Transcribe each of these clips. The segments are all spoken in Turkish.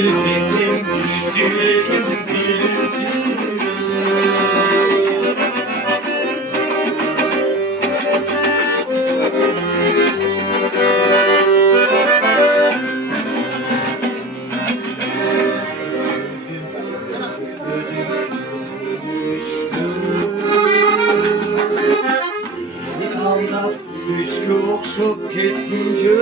Herkesin düştüğün bilirsin. Aldap düşkü okşup kettince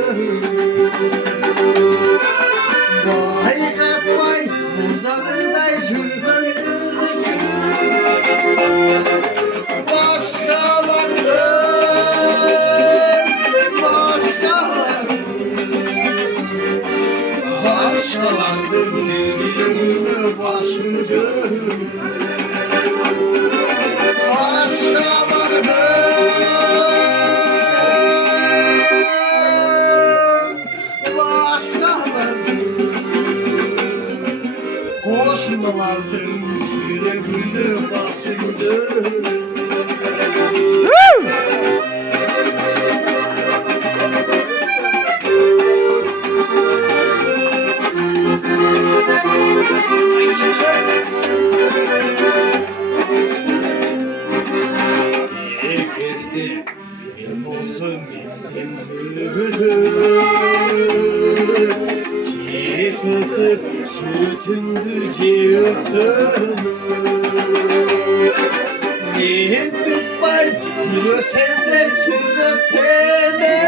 vay kapay buradağıday жүргендерсің başkalarının yüzünü başını koşmalardım yüreğimde basınca. Yekerdi benim olsun benim çiğ sütündür cihırtım ne tutmay gülösen de süröteme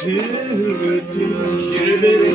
Sürütün şirin